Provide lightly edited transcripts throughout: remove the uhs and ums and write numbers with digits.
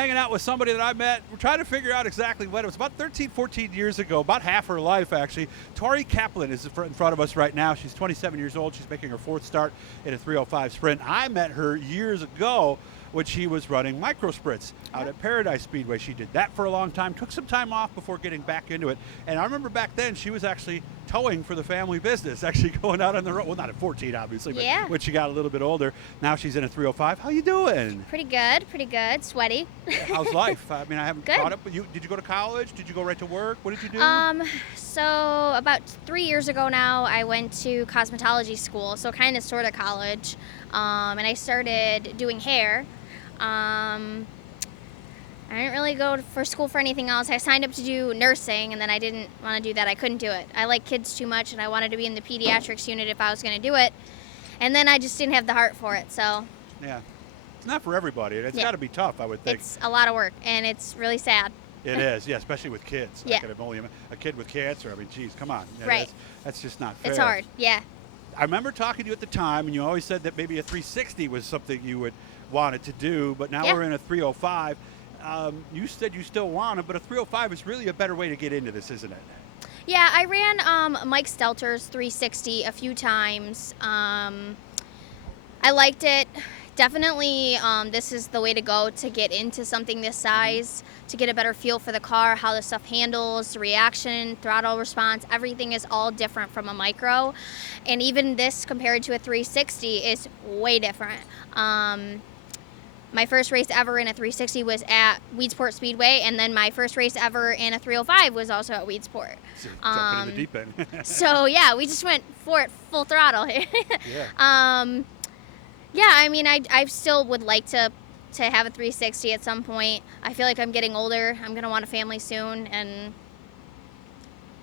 hanging out with somebody that I met. We're trying to figure out exactly when. It was about 13, 14 years ago, about half her life, actually. Tori Kaplin is in front of us right now. She's 27 years old. She's making her fourth start in a 305 sprint. I met her years ago when she was running micro sprints out at Paradise Speedway. She did that for a long time, took some time off before getting back into it. And I remember back then she was actually towing for the family business, actually going out on the road. Well, not at 14, obviously, but when she got a little bit older. Now she's in a 305. How you doing? Pretty good. Sweaty. How's life? I mean, I haven't caught up with you. Did you go to college? Did you go right to work? What did you do? So about 3 years ago now, I went to cosmetology school, so kind of sort of college. And I started doing hair. I didn't really go for school for anything else. I signed up to do nursing, and then I didn't want to do that. I couldn't do it. I like kids too much, and I wanted to be in the pediatrics unit if I was going to do it. And then I just didn't have the heart for it, so. Yeah. It's not for everybody. It's got to be tough, I would think. It's a lot of work, and it's really sad. It is, yeah, especially with kids. Yeah. I can only a kid with cancer. I mean, geez, come on. Yeah, right. That's just not fair. It's hard, yeah. I remember talking to you at the time, and you always said that maybe a 360 was something you would wanted to do, but now we're in a 305. You said you still want it, but a 305 is really a better way to get into this, isn't it? Yeah, I ran Mike Stelter's 360 a few times. I liked it. Definitely, this is the way to go to get into something this size, to get a better feel for the car, how the stuff handles, the reaction, throttle response, everything is all different from a micro. And even this compared to a 360 is way different. My first race ever in a 360 was at Weedsport Speedway, and then my first race ever in a 305 was also at Weedsport. So jumping in the deep end. So yeah, we just went for it full throttle. Yeah, I mean, I still would like to have a 360 at some point. I feel like I'm getting older. I'm going to want a family soon, and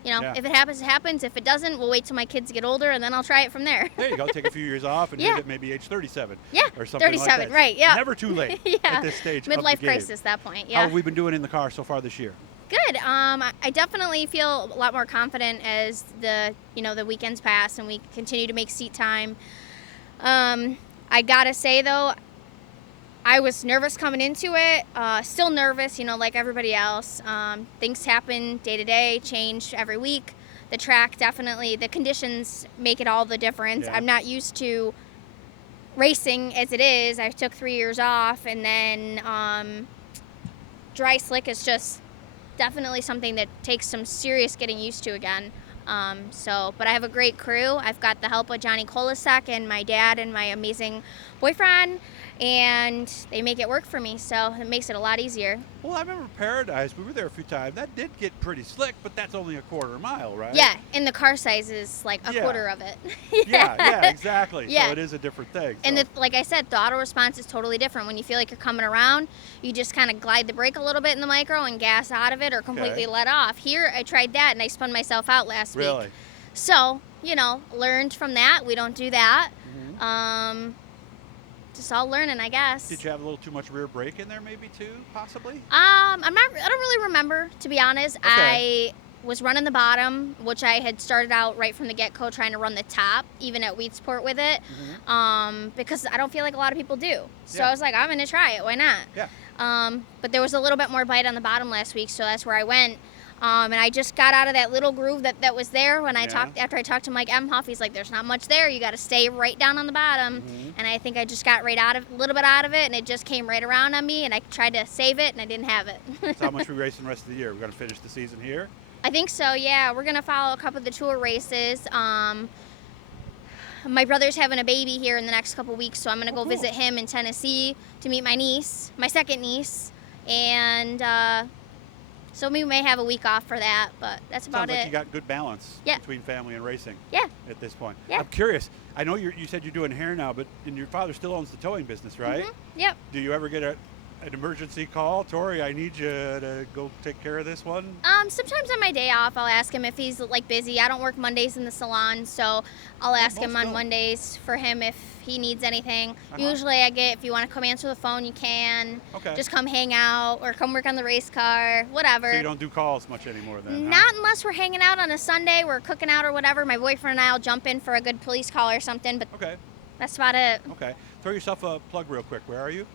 if it happens, it happens. If it doesn't, we'll wait till my kids get older, and then I'll try it from there. There you go. Take a few years off and hit it maybe age 37. Yeah, or something 37, like that. right, yeah. Never too late at this stage Midlife of the game. crisis at that point, yeah. How have we been doing in the car so far this year? Good. I definitely feel a lot more confident as the weekends pass and we continue to make seat time. I gotta say though, I was nervous coming into it, still nervous, like everybody else. Things happen day to day, change every week. The track definitely, the conditions make it all the difference. Yeah. I'm not used to racing as it is. I took 3 years off, and then dry slick is just definitely something that takes some serious getting used to again. But I have a great crew. I've got the help of Johnny Kolasek and my dad and my amazing boyfriend, and they make it work for me, so it makes it a lot easier. Well, I remember Paradise. We were there a few times. That did get pretty slick, but that's only a quarter mile, right? Yeah, and the car size is like a quarter of it. Yeah, exactly. Yeah. So it is a different thing. And like I said, the auto response is totally different. When you feel like you're coming around, you just kind of glide the brake a little bit in the micro and gas out of it or completely let off. Here, I tried that, and I spun myself out last week. Really? So, learned from that. We don't do that. Just all learning, I guess. Did you have a little too much rear brake in there maybe too, possibly? I don't really remember, to be honest. Okay. I was running the bottom, which I had started out right from the get-go trying to run the top, even at Weedsport with it, because I don't feel like a lot of people do. So I was like, I'm going to try it. Why not? Yeah. But there was a little bit more bite on the bottom last week, so that's where I went. And I just got out of that little groove that was there when after I talked to Mike Emhoff. He's like, there's not much there. You got to stay right down on the bottom. And I think I just got a little bit out of it, and it just came right around on me, and I tried to save it, and I didn't have it. So how much we racing the rest of the year? We're going to finish the season here? I think so, yeah. We're going to follow a couple of the tour races. My brother's having a baby here in the next couple weeks, so I'm going to go visit him in Tennessee to meet my niece, my second niece, and so we may have a week off for that, but that's about it. Sounds like you got good balance between family and racing at this point. Yeah. I'm curious. I know you said you're doing hair now, but your father still owns the towing business, right? Yep. Do you ever get an emergency call? Tori, I need you to go take care of this one? Sometimes on my day off, I'll ask him if he's busy. I don't work Mondays in the salon, so I'll ask him on Mondays for him if he needs anything. Usually if you want to come answer the phone, you can. Okay. Just come hang out or come work on the race car, whatever. So you don't do calls much anymore then? Not unless we're hanging out on a Sunday, we're cooking out or whatever. My boyfriend and I will jump in for a good police call or something, but that's about it. Okay. Throw yourself a plug real quick. Where are you?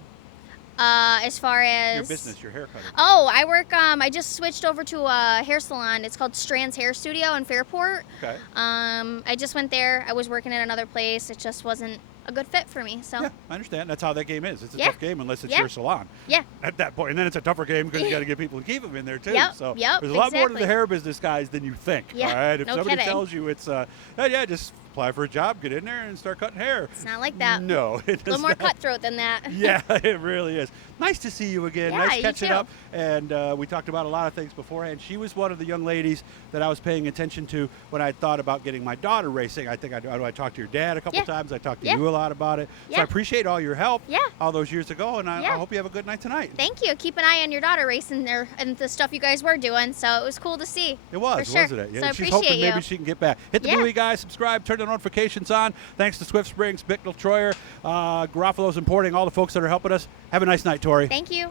As far as Your business, your haircut. Oh, I work. I just switched over to a hair salon. It's called Strand's Hair Studio in Fairport. Okay. I just went there. I was working at another place. It just wasn't a good fit for me. So. Yeah, I understand. That's how that game is. It's a Yeah. tough game unless it's Yeah. your salon. Yeah. At that point, and then it's a tougher game because you got to get people to keep them in there too. Yep, So yep, there's a lot more to the exactly. hair business, guys, than you think. Yeah, All right. If no somebody kidding. tells you it's, hey, yeah, just apply for a job, get in there, and start cutting hair. It's not like that. No, it A does little more not. cutthroat than that. Yeah, it really is. Nice to see you again. Yeah, Nice you catching too. up. And we talked about a lot of things beforehand. She was one of the young ladies that I was paying attention to when I thought about getting my daughter racing. I think I talked to your dad a couple Yeah. times. I talked to Yeah. you a lot about it. So I Yeah. appreciate all your help Yeah. all those years ago, and I Yeah. hope you have a good night tonight. Thank you. Keep an eye on your daughter racing there and the stuff you guys were doing. So it was cool to see. It was, for sure. wasn't it? So I She's appreciate hoping you. maybe she can get back. Hit the Yeah. movie, guys. Subscribe. Turn the notifications on. Thanks to Swift Springs, Bicknell Troyer, Garofalo's Importing, all the folks that are helping us. Have a nice night, Tori. Thank you.